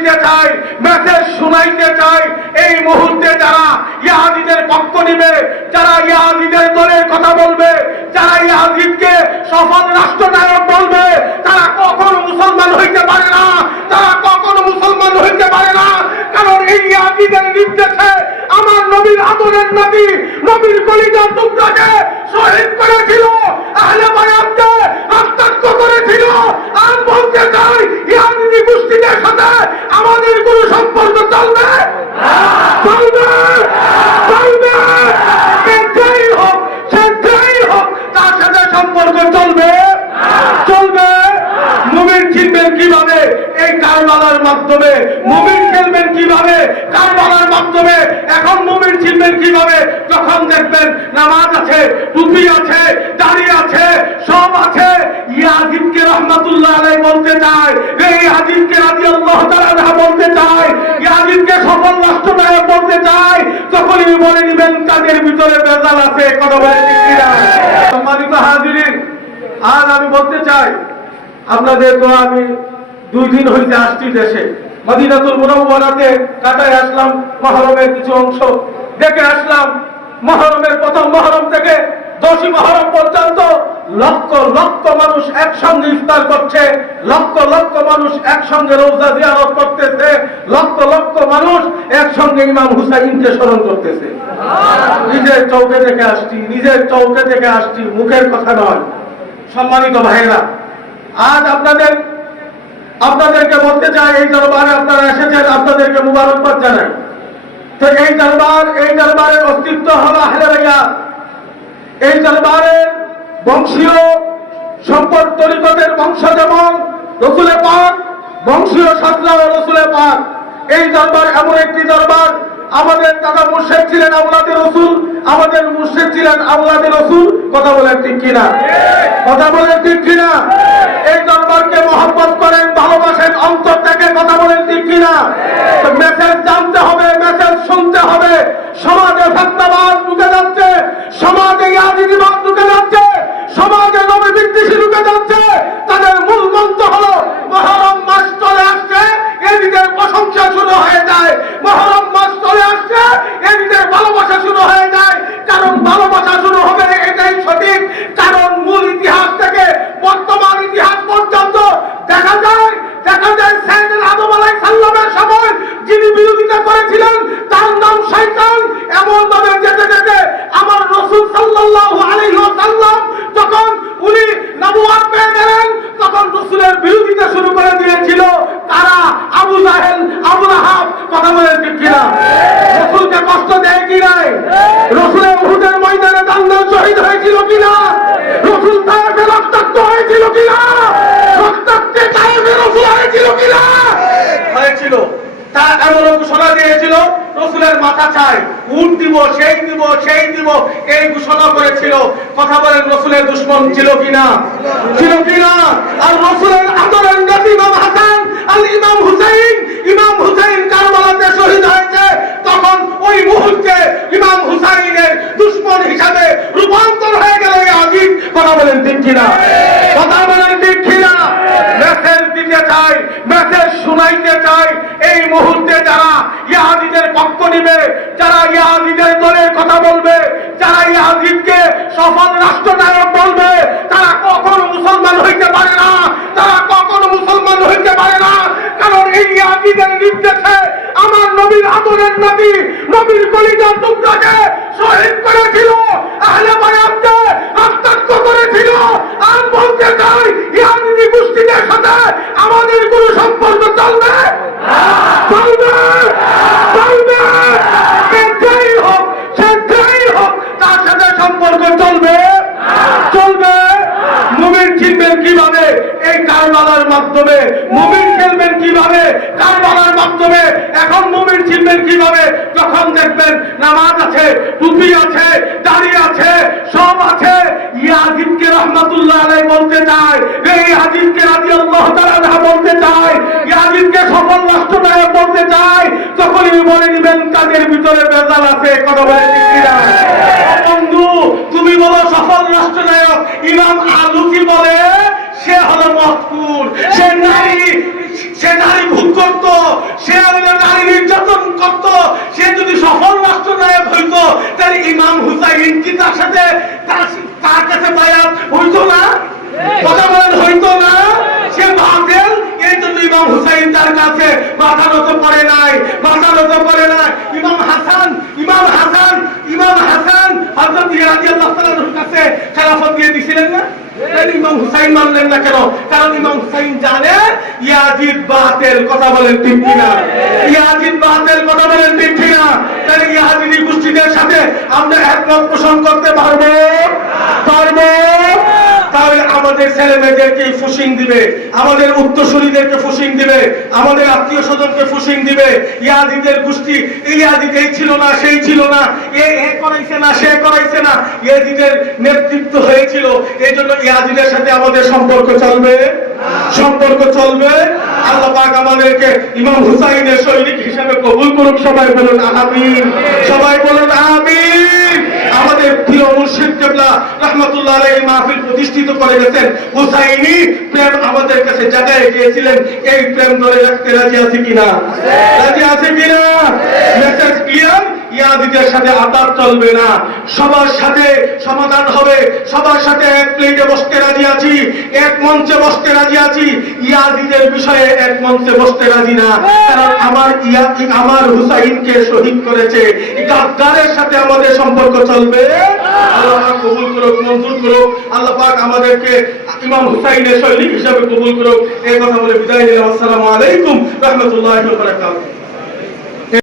দিতে চাই, মেসেজ শুনাইতে চাই। এই মুহূর্তে যারা ইয়াজিদের পক্ষ নিবে, যারা ইয়াজিদের দলের কথা বলবে, যারা ইয়াজিদকে সফল রাষ্ট্রনায়ক বলবে, তারা কখনো মুসলমান হইতে পারে না, তারা কখনো মুসলমান হইতে পারে না। কারণ এই ইয়াজিদের নির্দেশে আমার নবীর আদরের নবী, নবীর কলিজার টুকরাকে শহীদ করেছিল, আহলে বায়াতকে রক্তাক্ত করেছিল। আর বলতে চাই, ইয়াজিদি গোষ্ঠীদের সাথে আমাদের কোনো সম্পর্ক চলবে চলবে চলবে, যেই হোক সে যেই হোক, তার সাথে সম্পর্ক চলবে চলবে। মুমিন চিনবেন কিভাবে? এই কারবালার মাধ্যমে। মুমিন খেলবেন কিভাবে? কারবালার মাধ্যমে। এখন মুমিন চিনবেন কিভাবে? যখন দেখবেন নামাজ আছে, টুপি আছে, দাড়ি আছে, সব আছে। ইয়াজিদকে রহমাতুল্লাহ আলাইহি বলতে চায়, এই ইয়াজিদকে রাদিয়াল্লাহু তাআলা বলতে চায়, ইয়াজিদকে সফল রাষ্ট্রনায়ক বলতে চায়। তখনই বলে নিবেন তাদের ভিতরে ভেজাল আছে। কথা বলেন ঠিক কিনা? সম্মানিত হাজিরিন, আজ আমি বলতে চাই, আপনাদের তো আমি 2 দিন হইতে আসছি দেশে, মদিনাতুল মুনাওয়ারাতে কাটায় আসলাম। মুহররমের কিছু অংশ দেখে আসলাম। মুহররমের প্রথম মুহররম থেকে 10ই মুহররম পর্যন্ত লক্ষ লক্ষ মানুষ একসঙ্গে ইফতার করছে, লক্ষ লক্ষ মানুষ একসঙ্গে রোজা জিয়ারত করতেছে, লক্ষ লক্ষ মানুষ একসঙ্গে ইমাম হুসাইনকে স্মরণ করতেছে। নিজের চৌকে দেখে আসছি, নিজের চৌকে দেখে আসছি, মুখের কথা নয়। সম্মানিত ভাইরা, আজ আপনাদেরকে বলতে চাই, এই দরবারে আপনারা এসেছেন, আপনাদেরকে মুবারকবাদ জানাই। তো এই দরবারের অস্তিত্ব হলো আহলে বায়াত। এই দরবারের বংশীয় সম্পদ তরিকতের বংশ যেমন রাসূলে পাক, বংশীয় সাতরা রাসূলে পাক। এই দরবার এমন একটি দরবার, আমাদের দাদা মুর্শিদ ছিলেন আওলাদে রাসূল, আমাদের মুর্শিদ ছিলেন আওলাদে রাসূল। কথা বলেন ঠিক কিনা? কথা বলেন ঠিক কিনা? এই দরবারকে মহব্বত করেন, ভালোবাসেন অন্তর থেকে। কথা বলেন ঠিক কিনা? মেসেজ জানতে হবে, মেসেজ শুনতে হবে। সমাজে ফতনাবাজ ঢুকে যাচ্ছে, সমাজে ইয়াজিদিবাদ ঢুকে যাচ্ছে, সমাজে নবী বিদ্বেষী ঢুকে যাচ্ছে। তাদের মূল মন্ত্র হলো মুহররম মাস চলে আসছে, এদিকে প্রশংসা শুরু হয়ে যায়। মুহররম মাস চলে আসছে, এদিকে ভালোবাসা শুরু হয়ে যায়। কারণ ভালোবাসা শুরু হবে, এটাই সঠিক। কারণ মূল ইতিহাস থেকে বর্তমান ইতিহাস পর্যন্ত দেখা যায় সাইয়েদনা আদম আলাইহিস সালামের সময় যিনি বিরোধিতা করেছিলেন তার নাম শয়তান। এমন ভাবে যেতে যেতে আমার রাসূল সাল্লাল্লাহু আলাইহি ওয়াসাল্লাম যখন উনি নবুয়ত পেয়ে গেলেন, তখন রাসূলের বিরোধিতা শুরু করে দিয়েছিল তারা, আবু জাহেল, আবু লাহাব। কথা বলেন ঠিক কিনা? রাসূলকে কষ্ট দেয় কি নাই? রাসূলের উহুদের ময়দানে দাঙ্গা শহীদ হয়েছিল কিনা? রাসূল তায়েফে রক্তাক্ত হয়েছিল কিনা? রক্তাক্তে তায়েফে রাসূল হয়েছিল কিনা? হয়েছিল। তা এমন ঘোষণা দিয়েছিল, রাসূলের মাথা চাই, উট দিব, সেই দিব, সেই দিব, এই ঘোষণা করেছিল। কথা বলেন, রাসূলের দুশমন ছিল কিনা? ছিল কিনা? আর রাসূলের আদরের নবী ইমাম হাসান আর ইমাম হুসাইন কারবালাতে শহীদ হয়েছে। তখন ওই মুহূর্তে ইমাম হুসাইনের দুশমন হিসাবে রূপান্তর হয়ে গেল ইয়াজিদ। কথা বলেন ঠিক কিনা? কথা বলেন ঠিক কিনা? মেসেজ দিতে চাই, মেসেজ শুনাইতে চাই। এই মুহূর্তে যারা ইয়াজিদের পক্ষ নিবে, যারা ইয়াজিদের দলের কথা বলবে, যারা ইয়াজিদকে সফল রাষ্ট্রনায়ক বলবে, তারা কখনো মুসলমান হইতে পারে না, তারা কখনো মুসলমান হইতে পারে না। কারণ এই ইয়াজিদের নির্দেশে আমার নবীর আদরের নবী, নবীর কলিজার টুকরাকে শহীদ করেছিল, আহলে বায়াতকে রক্তাক্ত করেছিল। আর বলতে চাই, ইয়াজিদি গোষ্ঠীদের সাথে আমাদের কোনো সম্পর্ক চলবে চলবে চলবে, যেই হোক সে যেই হোক, তার সাথে সম্পর্ক চলবে চলবে। মুমিন চিনবেন কিভাবে? এই কারবালার মাধ্যমে। মুমিন খেলবেন কিভাবে? কারবালার মাধ্যমে। এখন মুমিন চিনবেন কিভাবে? যখন দেখবেন নামাজ আছে, টুপি আছে, দাড়ি আছে, সব আছে। ইয়াজিদকে রহমাতুল্লাহ আলাইহি বলতে চায়, এই ইয়াজিদকে রাদিয়াল্লাহু তাআলা বলতে চায়, ইয়াজিদকে সফল রাষ্ট্রনায়ক বলতে চায়। তখনই বলে নিবেন তাদের ভিতরে ভেজাল আছে। কথা বলেন ঠিক কিনা? বন্ধু, তুমি বলো সফল রাষ্ট্রনায়ক, ইমাম আলুকি বলে সে হলো মজকুর, সে নারী ভোগ করত, তাহলে ইমাম হুসাইন কি তার সাথে তার কাছে বায়াত হইতো না? কথা বলেন, হইতো না? সে বাতিল, এই জন্য ইমাম হুসাইন তার কাছে মাথা নত করে নাই, মাথা নত করে নাই। ইমাম হাসান হযরত আলী রাদিয়াল্লাহু তাআলার কাছে খেলাফত দিয়ে দিছিলেন না? ইমাম হুসাইন মানলেন না কেন? কারণ ইমাম হুসাইন জানে ইয়াজিদ বাতিল। কথা বলেন ঠিক কিনা? ইয়াজিদ বাতিল, কথা বলেন ঠিক কিনা? তাহলে ইয়াজিদি গোষ্ঠীদের সাথে আমরা একমত পোষণ করতে পারবো? তাহলে আমাদের ছেলে মেয়েদেরকে ফুসিং দিবে, আমাদের উত্তরসূরিদেরকে ফুসিং দিবে, আমাদের আত্মীয় স্বজনকে ফুসিং দিবে। ইয়াজিদের গোষ্ঠী, এই ইয়াজিদ এই ছিল না, সেই ছিল না, এ করাইছে না, সে করাইছে না, ইয়াজিদের নেতৃত্ব হয়েছিল। এই জন্য ইয়াজিদের সাথে আমাদের সম্পর্ক চলবে? আল্লাহ পাক আমাদেরকে ইমাম হুসাইনের সৈনিক হিসেবে কবুল করুক। সবাই বলুন আমিন, সবাই বলুন আমিন। আমাদের প্রিয় মুর্শিদ কিবলা রাহমাতুল্লাহ আলাইহি মাহফিল প্রতিষ্ঠিত করে গেছেন। হুসাইনি প্রেম আমাদের কাছে জায়গায় গিয়েছিলেন। এই প্রেম ধরে রাখতে রাজি আছে কিনা? রাজি আছে কিনা? Message clear. ইয়াজিদের সাথে আতাত চলবে না, সবার সাথে সমাধান হবে, সবার সাথে এক প্লেটে বসতে রাজি আছি, এক মঞ্চে বসতে রাজি আছি। ইয়াজিদের বিষয়ে এক মঞ্চে বসতে রাজি না, কারণ আমার হুসাইনকে শহীদ করেছে। গাদ্দারের সাথে আমাদের সম্পর্ক চলবে? আল্লাহ পাক কবুল করুক, মঞ্জুর করুক। আল্লাহ পাক আমাদেরকে ইমাম হুসাইনের সৈনিক হিসাবে কবুল করুক। এই কথা বলে বিদায় নিলাম। আসসালামু আলাইকুম রাহমাতুল্লাহি ওয়া বারাকাতুহু।